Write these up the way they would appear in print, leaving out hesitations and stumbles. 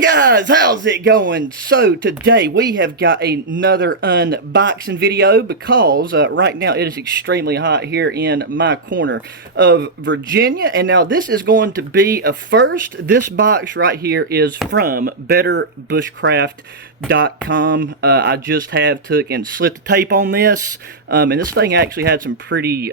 Howdy guys, how's it going? So today we have got another unboxing video because right now it is extremely hot here in my corner of Virginia, and now this is going to be a first. This box right here is from Bushcraft.com. I just have took and slit the tape on this, and this thing actually had some pretty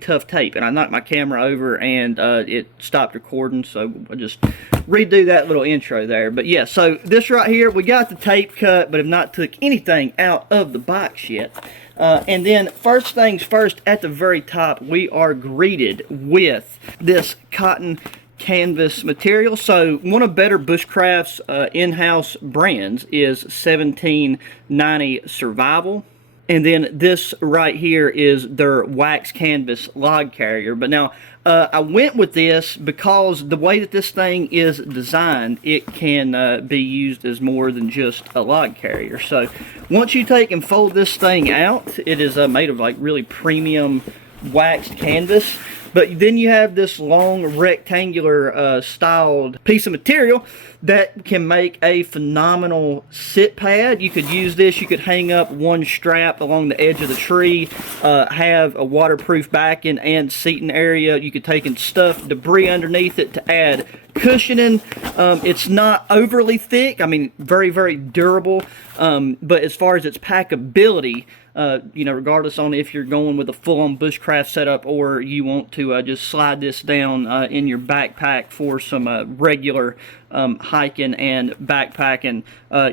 tough tape, and I knocked my camera over and it stopped recording, so I just redo that little intro there. But yeah, so this right here, we got the tape cut but have not took anything out of the box yet. And then first things first, at the very top we are greeted with this cotton canvas material. So one of Better Bushcraft's in-house brands is 1790 Survival. And then this right here is their wax canvas log carrier. But now, I went with this because the way that this thing is designed, it can be used as more than just a log carrier. So once you take and fold this thing out, it is made of like really premium waxed canvas. But then you have this long rectangular styled piece of material that can make a phenomenal sit pad. You could use this, you could hang up one strap along the edge of the tree, have a waterproof backing and seating area. You could take and stuff debris underneath it to add cushioning. It's not overly thick, I mean very durable, but as far as its packability, you know, regardless on if you're going with a full-on bushcraft setup or you want to just slide this down in your backpack for some regular hiking and backpacking,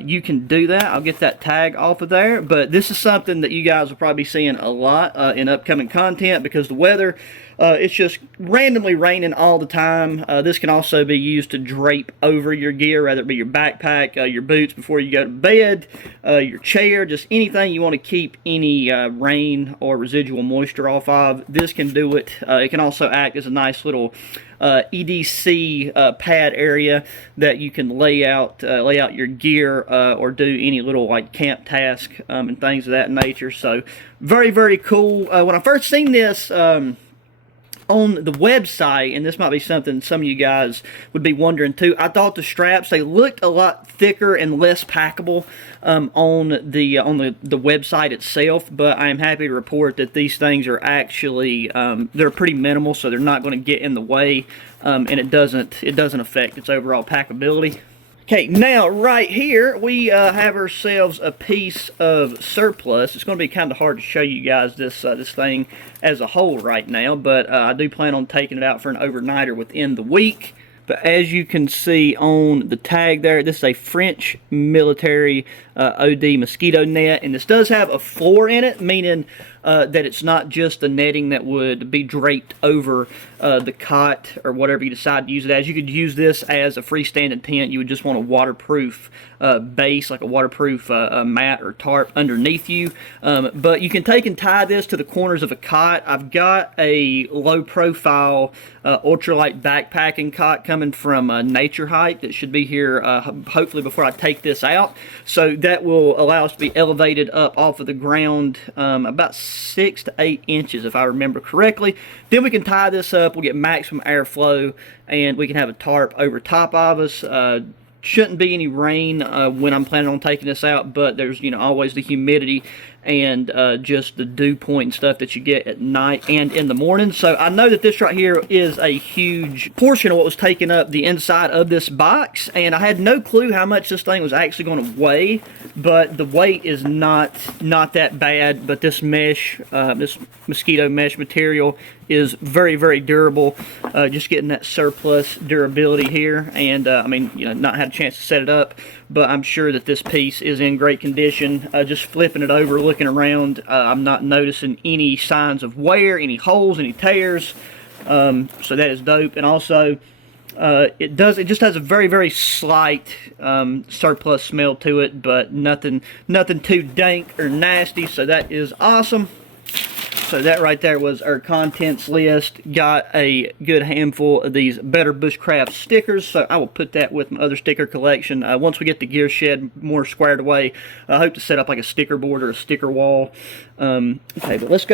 you can do that. I'll get that tag off of there, but this is something that you guys will probably be seeing a lot in upcoming content because the weather, it's just randomly raining all the time. This can also be used to drape over your gear, whether it be your backpack, your boots before you go to bed, your chair, just anything you want to keep any rain or residual moisture off of. This can do it. It can also act as a nice little EDC pad area that you can lay out your gear or do any little like camp task and things of that nature. So very cool. When I first seen this on the website, and this might be something some of you guys would be wondering too, I thought the straps, they looked a lot thicker and less packable on the website itself, but I am happy to report that these things are actually they're pretty minimal, so they're not going to get in the way, and it doesn't affect its overall packability. Okay, now right here we have ourselves a piece of surplus. It's going to be kind of hard to show you guys this thing as a whole right now, but I do plan on taking it out for an overnighter within the week. But as you can see on the tag there, this is a French military OD mosquito net, and this does have a floor in it, meaning that it's not just the netting that would be draped over the cot or whatever you decide to use it as. You could use this as a freestanding tent. You would just want a waterproof base, like a waterproof mat or tarp underneath you. But you can take and tie this to the corners of a cot. I've got a low profile ultralight backpacking cot coming from Nature Hike that should be here hopefully before I take this out. So that will allow us to be elevated up off of the ground about 6 to 8 inches if I remember correctly. Then we can tie this up, we'll get maximum airflow, and we can have a tarp over top of us. Shouldn't be any rain when I'm planning on taking this out, but there's, you know, always the humidity and just the dew point and stuff that you get at night and in the morning. So I know that this right here is a huge portion of what was taking up the inside of this box, and I had no clue how much this thing was actually going to weigh, but the weight is not that bad. But this mesh, this mosquito mesh material is very durable. Just getting that surplus durability here, and I mean, you know, not had a chance to set it up, but I'm sure that this piece is in great condition. Just flipping it over, looking around, I'm not noticing any signs of wear, any holes, any tears, so that is dope. And also it just has a very slight surplus smell to it, but nothing too dank or nasty, so that is awesome. So that right there was our contents list. Got a good handful of these Better Bushcraft stickers, so I will put that with my other sticker collection. Once we get the gear shed more squared away, I hope to set up like a sticker board or a sticker wall. Okay, but let's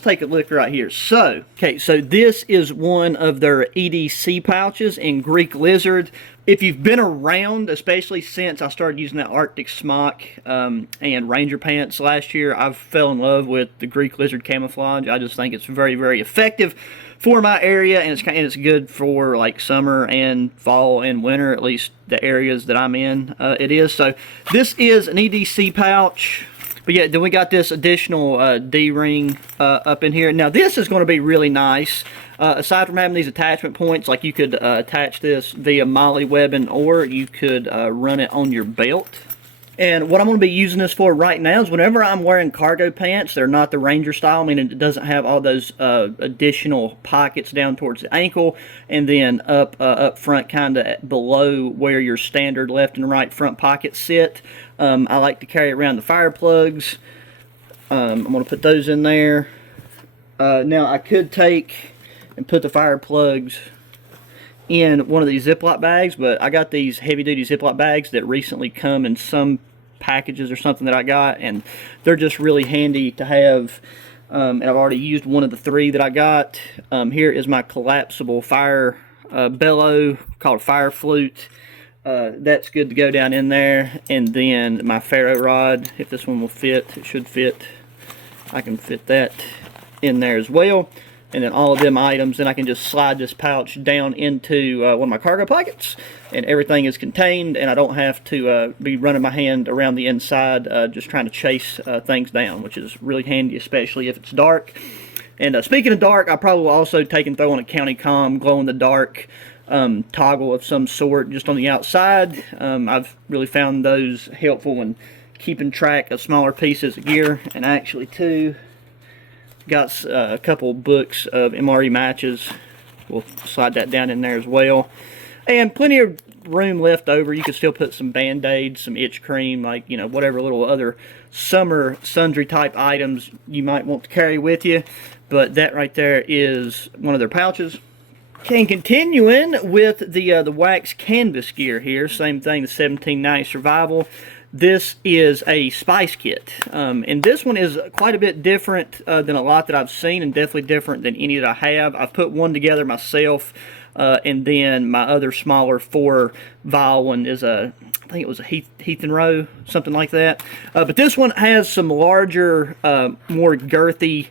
take a look right here. So, okay, so this is one of their EDC pouches in Greek Lizard. if you've been around, especially since I started using that Arctic smock and Ranger pants last year, I've fell in love with the Greek lizard camouflage. I just think it's very, very effective for my area, and it's good for like summer and fall and winter, at least the areas that I'm in. It is. So this is an EDC pouch. But yeah, then we got this additional D-ring up in here. Now this is going to be really nice. Aside from having these attachment points, like you could attach this via molly webbing, or you could run it on your belt. And what I'm going to be using this for right now is whenever I'm wearing cargo pants, they're not the Ranger style, meaning it doesn't have all those additional pockets down towards the ankle, and then up front, kind of below where your standard left and right front pockets sit. I like to carry around the fire plugs. I'm going to put those in there. Now I could take and put the fire plugs in one of these Ziploc bags, but I got these heavy-duty Ziploc bags that recently come in some packages or something that I got, and they're just really handy to have. And I've already used one of the 3 that I got. Here is my collapsible fire bellow called a fire flute. That's good to go down in there. And then my ferro rod, if this one will fit, it should fit. I can fit that in there as well. And then all of them items, then I can just slide this pouch down into one of my cargo pockets, and everything is contained, and I don't have to be running my hand around the inside just trying to chase things down, which is really handy, especially if it's dark. And speaking of dark, I probably will also take and throw on a County Com glow-in-the-dark toggle of some sort just on the outside. I've really found those helpful when keeping track of smaller pieces of gear, and actually too, got a couple books of MRE matches. We'll slide that down in there as well. And plenty of room left over. You can still put some Band-Aids, some itch cream, like, you know, whatever little other summer sundry type items you might want to carry with you. But that right there is one of their pouches. Okay, and continuing with the wax canvas gear here, same thing, the 1790 Survival. This is a spice kit, and this one is quite a bit different than a lot that I've seen, and definitely different than any that I have. I've put one together myself, and then my other smaller 4-vial one is I think it was a Heath and Row, something like that. But this one has some larger, more girthy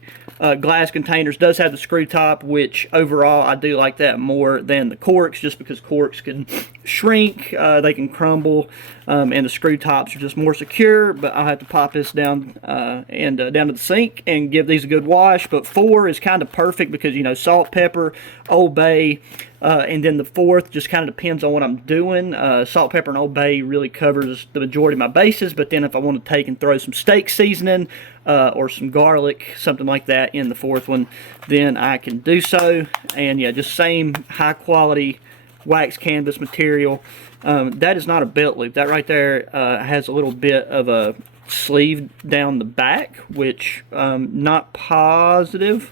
glass containers. Does have the screw top, which overall I do like that more than the corks, just because corks can shrink, they can crumble, and the screw tops are just more secure. But I'll have to pop this down down to the sink and give these a good wash. But 4 is kind of perfect because, you know, salt, pepper, Old Bay, and then the 4th just kind of depends on what I'm doing. Salt, pepper, and Old Bay really covers the majority of my bases, but then if I want to take and throw some steak seasoning or some garlic, something like that in the 4th one, then I can do so. And yeah, just same high quality wax canvas material. That is not a belt loop. That right there has a little bit of a sleeve down the back, which not positive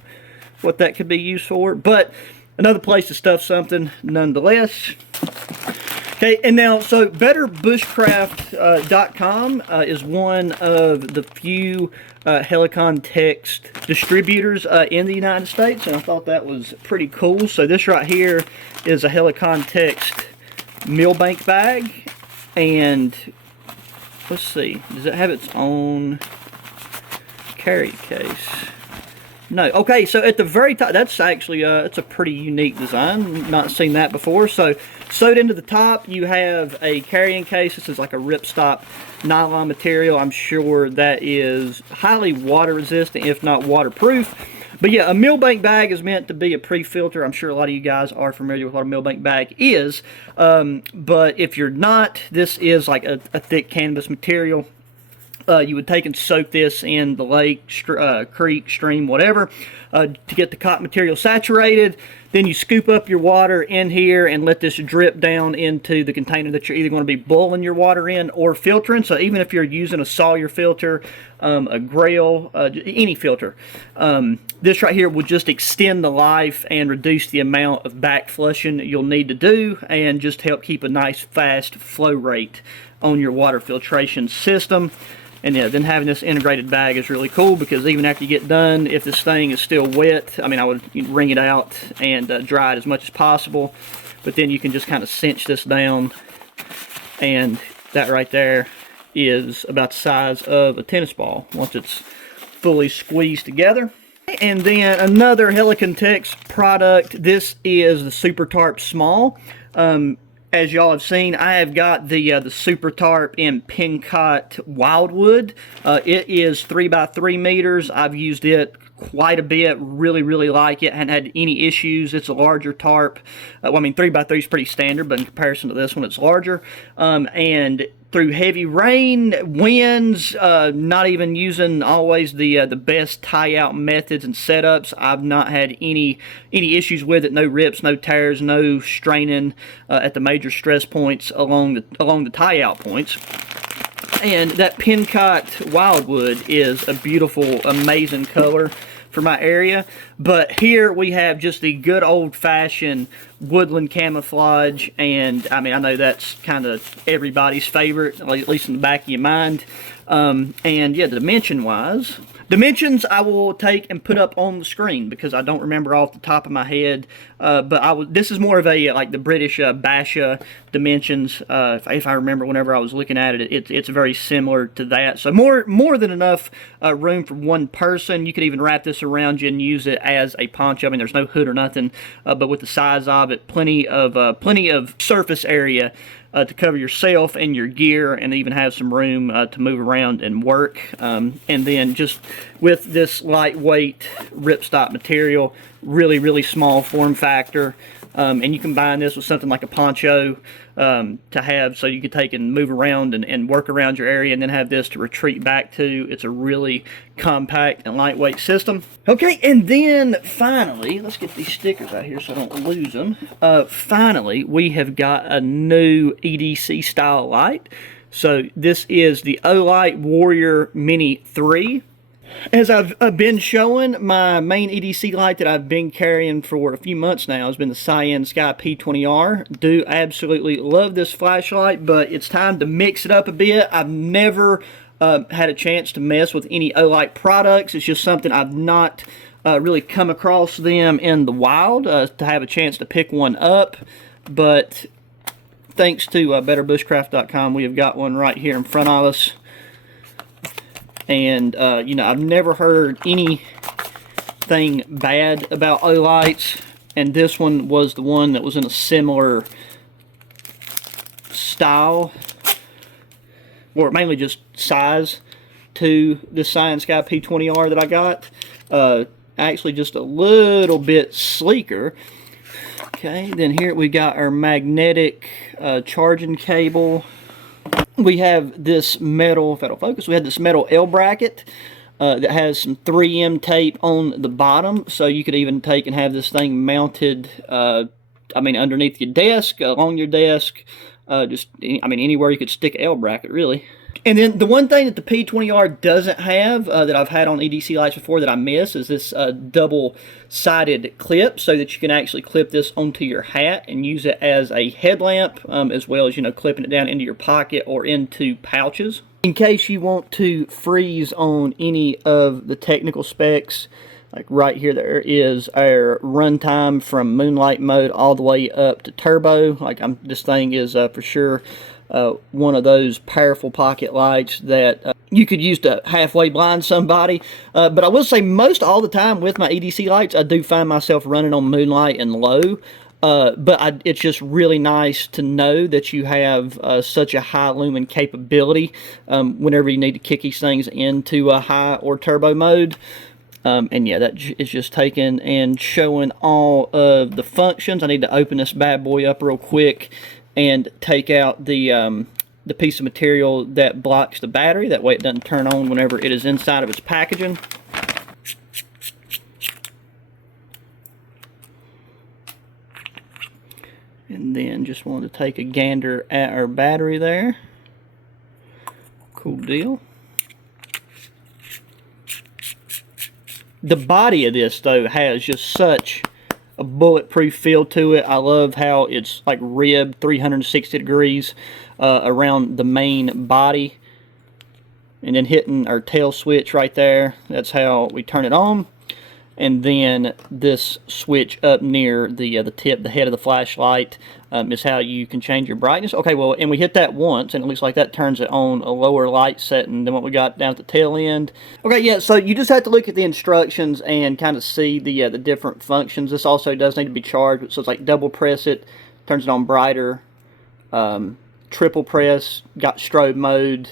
what that could be used for, but another place to stuff something nonetheless. Okay, and now, so BetterBushcraft.com is one of the few Helikon-Tex distributors in the United States, and I thought that was pretty cool. So this right here is a Helikon-Tex millbank bag, and let's see, does it have its own carry case? No. Okay, so at the very top, that's actually it's a pretty unique design. Not seen that before. So sewed into the top, you have a carrying case. This is like a ripstop nylon material. I'm sure that is highly water resistant, if not waterproof. But yeah, a millbank bag is meant to be a pre-filter. I'm sure a lot of you guys are familiar with what a millbank bag is. But if you're not, this is like a thick canvas material. You would take and soak this in the lake, creek, stream, whatever, to get the cotton material saturated. Then you scoop up your water in here and let this drip down into the container that you're either going to be boiling your water in or filtering. So even if you're using a Sawyer filter, a Grail, any filter, this right here will just extend the life and reduce the amount of back flushing you'll need to do, and just help keep a nice fast flow rate on your water filtration system. And yeah, then having this integrated bag is really cool, because even after you get done, if this thing is still wet, I mean, I would wring it out and and dry it as much as possible. But then you can just kind of cinch this down, and that right there is about the size of a tennis ball once it's fully squeezed together. And then another Helikon-Tex product. This is the Super Tarp Small. As y'all have seen, I have got the Super Tarp in Pincott Wildwood. It is 3 by 3 meters. I've used it quite a bit. Really like it. Hadn't had any issues. It's a larger tarp. Well, I mean, 3 by 3 is pretty standard, but in comparison to this one, it's larger. And through heavy rain, winds, not even using always the best tie-out methods and setups, I've not had any issues with it. No rips, no tears, no straining at the major stress points along the tie-out points. And that Pincott Wildwood is a beautiful, amazing color for my area. But here we have just the good old-fashioned woodland camouflage, and I mean, I know that's kind of everybody's favorite, at least in the back of your mind. And yeah, dimensions I will take and put up on the screen because I don't remember off the top of my head. But this is more of a like the British Basha dimensions. If I remember, whenever I was looking at it, it's very similar to that. So more than enough room for one person. You could even wrap this around you and use it as a poncho. I mean, there's no hood or nothing, but with the size of it, plenty of surface area to cover yourself and your gear, and even have some room to move around and work. And then just with this lightweight ripstop material, really small form factor, and you combine this with something like a poncho to have, so you can take and move around and work around your area, and then have this to retreat back to. It's a really compact and lightweight system. Okay, and then finally, let's get these stickers out here so I don't lose them. Finally, we have got a new EDC style light. So this is the Olight Warrior Mini 3. As I've been showing, my main EDC light that I've been carrying for a few months now has been the Cyan Sky P20R. Do absolutely love this flashlight, but it's time to mix it up a bit. I've never had a chance to mess with any Olight products. It's just something I've not really come across them in the wild to have a chance to pick one up. But thanks to betterbushcraft.com, we have got one right here in front of us. And, you know, I've never heard anything bad about Olights, and this one was the one that was in a similar style, or mainly just size, to the Cyan Sky P20R that I got. Actually just a little bit sleeker. Okay, then here we got our magnetic charging cable. We have this metal, if that'll focus, we have this metal L bracket that has some 3M tape on the bottom, so you could even take and have this thing mounted, I mean, underneath your desk, along your desk, just, I mean, anywhere you could stick an L bracket, really. And then the one thing that the P20R doesn't have that I've had on EDC lights before that I miss is this double-sided clip, so that you can actually clip this onto your hat and use it as a headlamp, as well as, you know, clipping it down into your pocket or into pouches. In case you want to freeze on any of the technical specs, like right here, there is our runtime from Moonlight mode all the way up to turbo. Like this thing is for sure one of those powerful pocket lights that you could use to halfway blind somebody. But I will say most all the time with my EDC lights, I do find myself running on Moonlight and low. But it's just really nice to know that you have such a high lumen capability whenever you need to kick these things into a high or turbo mode. And yeah, that is just taking and showing all of the functions. I need to open this bad boy up real quick and take out the piece of material that blocks the battery. That way it doesn't turn on whenever it is inside of its packaging. And then just wanted to take a gander at our battery there. Cool deal. The body of this, though, has just such a bulletproof feel to it. I love how it's like ribbed 360 degrees around the main body. And then hitting our tail switch right there, that's how we turn it on. and then this switch up near the tip, the head of the flashlight, is how you can change your brightness. Okay, well, and we hit that once, and it looks like that turns it on a lower light setting than what we got down at the tail end. Okay, yeah, so you just have to look at the instructions and kind of see the different functions. This also does need to be charged, so it's like double press it, turns it on brighter, triple press, got strobe mode.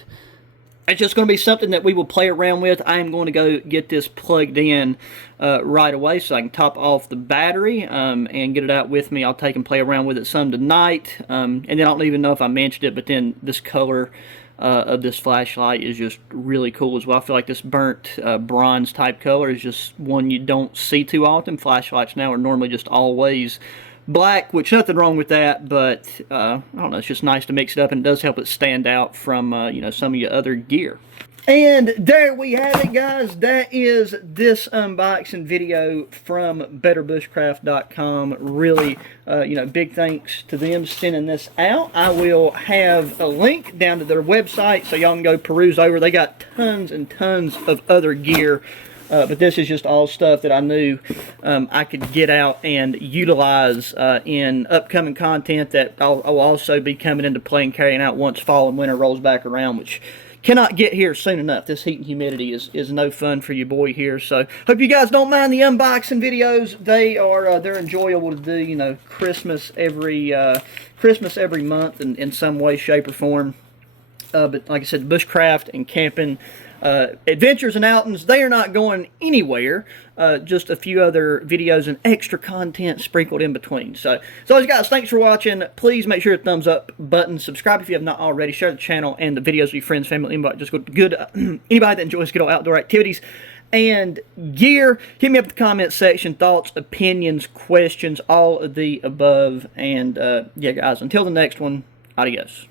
It's just going to be something that we will play around with. I am going to go get this plugged in right away so I can top off the battery and get it out with me. I'll take and play around with it some tonight. And then I don't even know if I mentioned it, but then this color of this flashlight is just really cool as well. I feel like this burnt bronze type color is just one you don't see too often. Flashlights now are normally just always black, which nothing wrong with that, but I don't know, it's just nice to mix it up, and it does help it stand out from you know, some of your other gear. And there we have it, guys. That is this unboxing video from betterbushcraft.com. Really, you know, big thanks to them sending this out. I will have a link down to their website so y'all can go peruse over. They got tons and tons of other gear. But this is just all stuff that I knew I could get out and utilize in upcoming content that I'll also be coming into play and carrying out once fall and winter rolls back around, which cannot get here soon enough. This heat and humidity is no fun for your boy here. So hope you guys don't mind the unboxing videos. They're enjoyable to do. You know, Christmas every month in some way, shape, or form. But like I said, bushcraft and camping adventures and outings, they are not going anywhere. Just a few other videos and extra content sprinkled in between. So, as always, guys, thanks for watching. Please make sure to thumbs up button, subscribe if you have not already, share the channel and the videos with your friends, family, anybody, just good anybody that enjoys good old outdoor activities and gear. Hit me up in the comment section, thoughts, opinions, questions, all of the above. And yeah, guys, until the next one, adios.